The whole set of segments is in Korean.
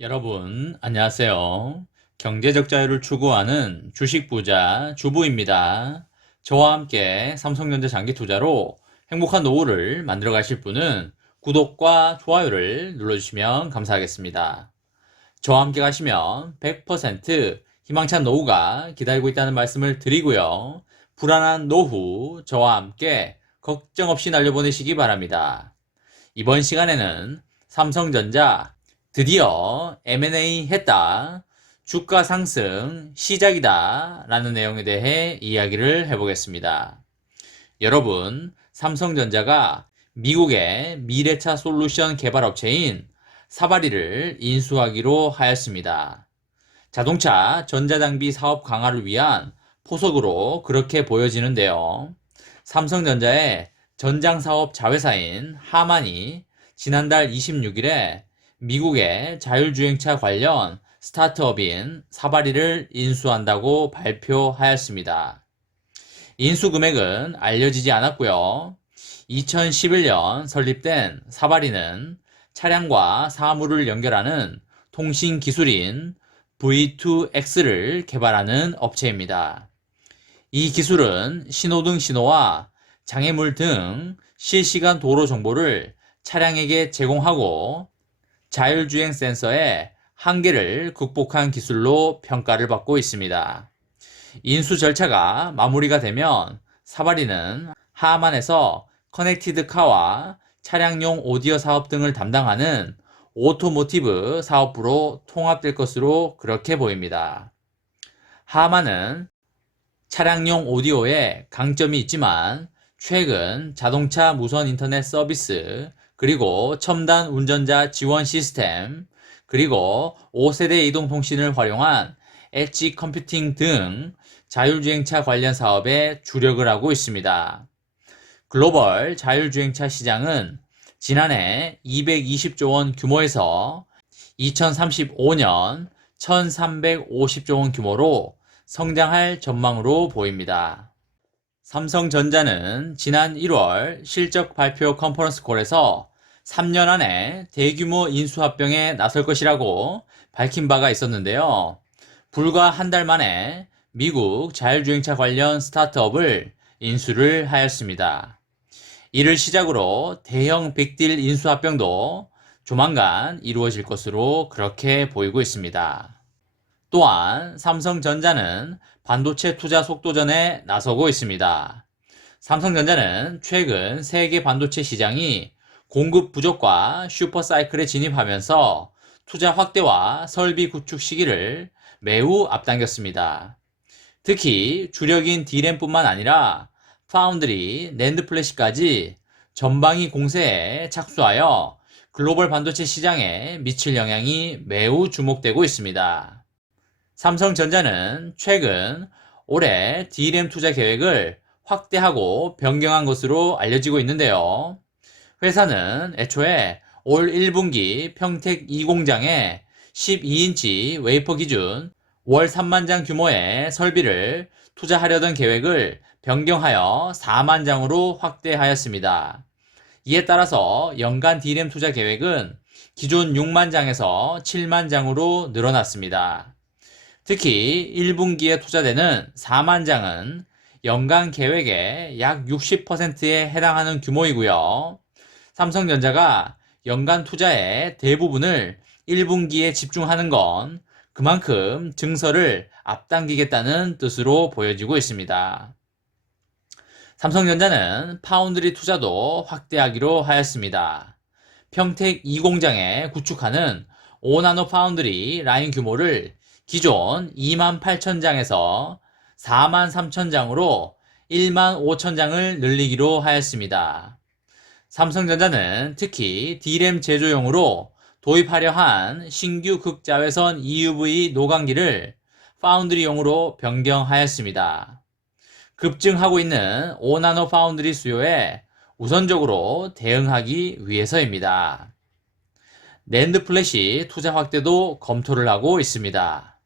여러분, 안녕하세요. 경제적 자유를 추구하는 주식 부자 주부입니다. 저와 함께 삼성전자 장기 투자로 행복한 노후를 만들어 가실 분은 구독과 좋아요를 눌러주시면 감사하겠습니다. 저와 함께 가시면 100% 희망찬 노후가 기다리고 있다는 말씀을 드리고요. 불안한 노후 저와 함께 걱정 없이 날려보내시기 바랍니다. 이번 시간에는 삼성전자 드디어 M&A 했다. 주가 상승 시작이다. 라는 내용에 대해 이야기를 해보겠습니다. 여러분, 삼성전자가 미국의 미래차 솔루션 개발 업체인 사바리를 인수하기로 하였습니다. 자동차 전자장비 사업 강화를 위한 포석으로 그렇게 보여지는데요. 삼성전자의 전장사업 자회사인 하만이 지난달 26일에 미국의 자율주행차 관련 스타트업인 사바리를 인수한다고 발표하였습니다. 인수 금액은 알려지지 않았고요. 2011년 설립된 사바리는 차량과 사물을 연결하는 통신 기술인 V2X를 개발하는 업체입니다. 이 기술은 신호등 신호와 장애물 등 실시간 도로 정보를 차량에게 제공하고 자율주행 센서의 한계를 극복한 기술로 평가를 받고 있습니다. 인수 절차가 마무리가 되면 사바리는 하만에서 커넥티드 카와 차량용 오디오 사업 등을 담당하는 오토모티브 사업부로 통합될 것으로 그렇게 보입니다. 하만은 차량용 오디오에 강점이 있지만 최근 자동차 무선 인터넷 서비스, 그리고 첨단 운전자 지원 시스템, 그리고 5세대 이동통신을 활용한 엣지 컴퓨팅 등 자율주행차 관련 사업에 주력을 하고 있습니다. 글로벌 자율주행차 시장은 지난해 220조 원 규모에서 2035년 1350조 원 규모로 성장할 전망으로 보입니다. 삼성전자는 지난 1월 실적 발표 컨퍼런스 콜에서 3년 안에 대규모 인수합병에 나설 것이라고 밝힌 바가 있었는데요. 불과 한 달 만에 미국 자율주행차 관련 스타트업을 인수를 하였습니다. 이를 시작으로 대형 빅딜 인수합병도 조만간 이루어질 것으로 그렇게 보이고 있습니다. 또한 삼성전자는 반도체 투자 속도전에 나서고 있습니다. 삼성전자는 최근 세계 반도체 시장이 공급 부족과 슈퍼사이클에 진입하면서 투자 확대와 설비 구축 시기를 매우 앞당겼습니다. 특히 주력인 D램뿐만 아니라 파운드리, 낸드 플래시까지 전방위 공세에 착수하여 글로벌 반도체 시장에 미칠 영향이 매우 주목되고 있습니다. 삼성전자는 최근 올해 D램 투자 계획을 확대하고 변경한 것으로 알려지고 있는데요. 회사는 애초에 올 1분기 평택 2공장에 12인치 웨이퍼 기준 월 3만 장 규모의 설비를 투자하려던 계획을 변경하여 4만 장으로 확대하였습니다. 이에 따라서 연간 D램 투자 계획은 기존 6만 장에서 7만 장으로 늘어났습니다. 특히 1분기에 투자되는 4만 장은 연간 계획의 약 60%에 해당하는 규모이고요. 삼성전자가 연간 투자의 대부분을 1분기에 집중하는 건 그만큼 증설을 앞당기겠다는 뜻으로 보여지고 있습니다. 삼성전자는 파운드리 투자도 확대하기로 하였습니다. 평택 2공장에 구축하는 5나노 파운드리 라인 규모를 기존 28,000장에서 43,000장으로 15,000장을 늘리기로 하였습니다. 삼성전자는 특히 D램 제조용으로 도입하려 한 신규 극자외선 EUV 노광기를 파운드리용으로 변경하였습니다. 급증하고 있는 5나노 파운드리 수요에 우선적으로 대응하기 위해서입니다. 낸드 플래시 투자 확대도 검토를 하고 있습니다.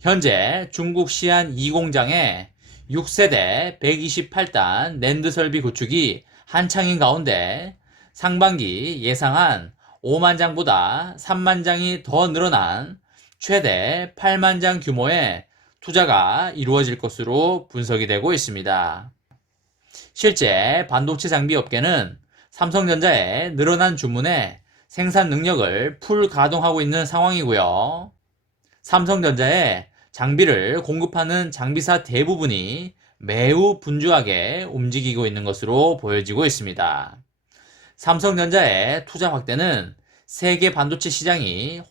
현재 중국 시안 2공장에 6세대 128단 낸드 설비 구축이 한창인 가운데 상반기 예상한 5만 장보다 3만 장이 더 늘어난 최대 8만 장 규모의 투자가 이루어질 것으로 분석이 되고 있습니다. 실제 반도체 장비 업계는 삼성전자의 늘어난 주문에 생산 능력을 풀 가동하고 있는 상황이고요. 삼성전자에 장비를 공급하는 장비사 대부분이 매우 분주하게 움직이고 있는 것으로 보여지고 있습니다. 삼성전자의 투자 확대는 세계 반도체 시장이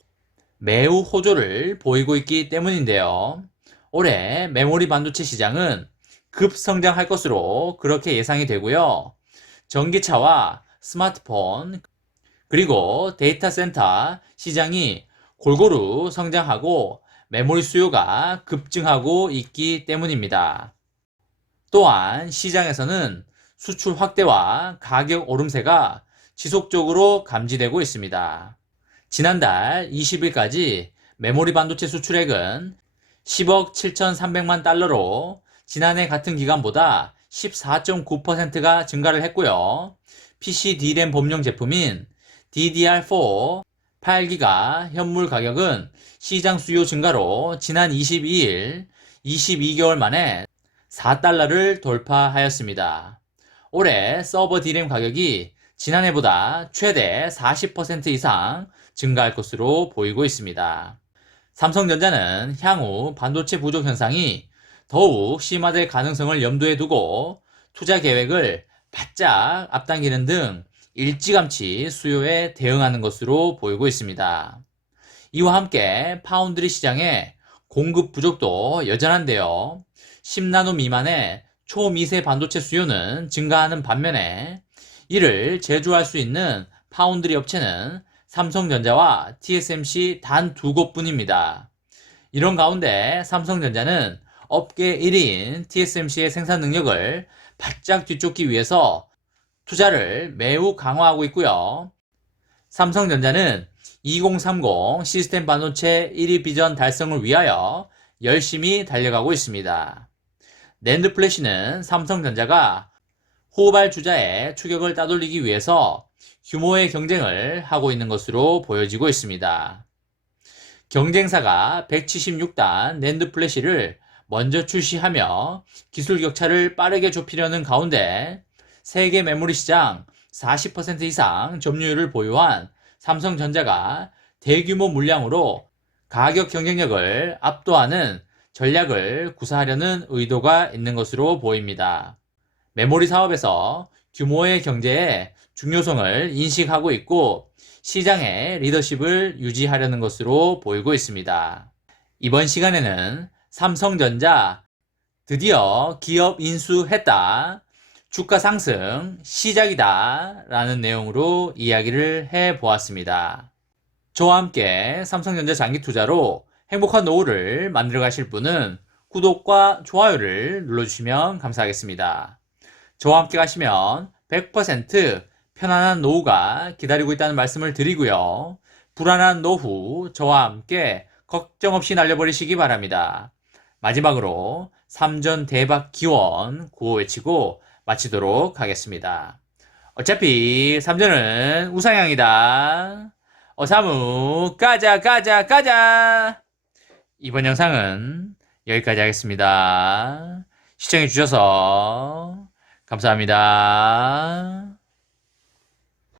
매우 호조를 보이고 있기 때문인데요. 올해 메모리 반도체 시장은 급성장할 것으로 그렇게 예상이 되고요. 전기차와 스마트폰, 그리고 데이터 센터 시장이 골고루 성장하고 메모리 수요가 급증하고 있기 때문입니다. 또한 시장에서는 수출 확대와 가격 오름세가 지속적으로 감지되고 있습니다. 지난달 20일까지 메모리 반도체 수출액은 10억 7,300만 달러로 지난해 같은 기간보다 14.9%가 증가를 했고요. PC DRAM 범용 제품인 DDR4 8기가 현물 가격은 시장 수요 증가로 지난 22일 22개월 만에 4달러를 돌파하였습니다. 올해 서버 DRAM 가격이 지난해보다 최대 40% 이상 증가할 것으로 보이고 있습니다. 삼성전자는 향후 반도체 부족 현상이 더욱 심화될 가능성을 염두에 두고 투자 계획을 바짝 앞당기는 등 일찌감치 수요에 대응하는 것으로 보이고 있습니다. 이와 함께 파운드리 시장의 공급 부족도 여전한데요. 10나노 미만의 초미세 반도체 수요는 증가하는 반면에 이를 제조할 수 있는 파운드리 업체는 삼성전자와 TSMC 단 두 곳뿐입니다. 이런 가운데 삼성전자는 업계 1위인 TSMC의 생산 능력을 바짝 뒤쫓기 위해서 투자를 매우 강화하고 있고요. 삼성전자는 2030 시스템 반도체 1위 비전 달성을 위하여 열심히 달려가고 있습니다. 낸드 플래시는 삼성전자가 후발주자의 추격을 따돌리기 위해서 규모의 경쟁을 하고 있는 것으로 보여지고 있습니다. 경쟁사가 176단 낸드 플래시를 먼저 출시하며 기술 격차를 빠르게 좁히려는 가운데 세계 메모리 시장 40% 이상 점유율을 보유한 삼성전자가 대규모 물량으로 가격 경쟁력을 압도하는 전략을 구사하려는 의도가 있는 것으로 보입니다. 메모리 사업에서 규모의 경제의 중요성을 인식하고 있고 시장의 리더십을 유지하려는 것으로 보이고 있습니다. 이번 시간에는 삼성전자 드디어 기업 인수했다. 주가 상승 시작이다. 라는 내용으로 이야기를 해 보았습니다. 저와 함께 삼성전자 장기 투자로 행복한 노후를 만들어 가실 분은 구독과 좋아요를 눌러주시면 감사하겠습니다. 저와 함께 가시면 100% 편안한 노후가 기다리고 있다는 말씀을 드리고요. 불안한 노후 저와 함께 걱정 없이 날려버리시기 바랍니다. 마지막으로 3전 대박 기원 구호 외치고 마치도록 하겠습니다. 어차피 3전은 우상향이다. 어사무 가자 가자 가자. 이번 영상은 여기까지 하겠습니다. 시청해주셔서 감사합니다.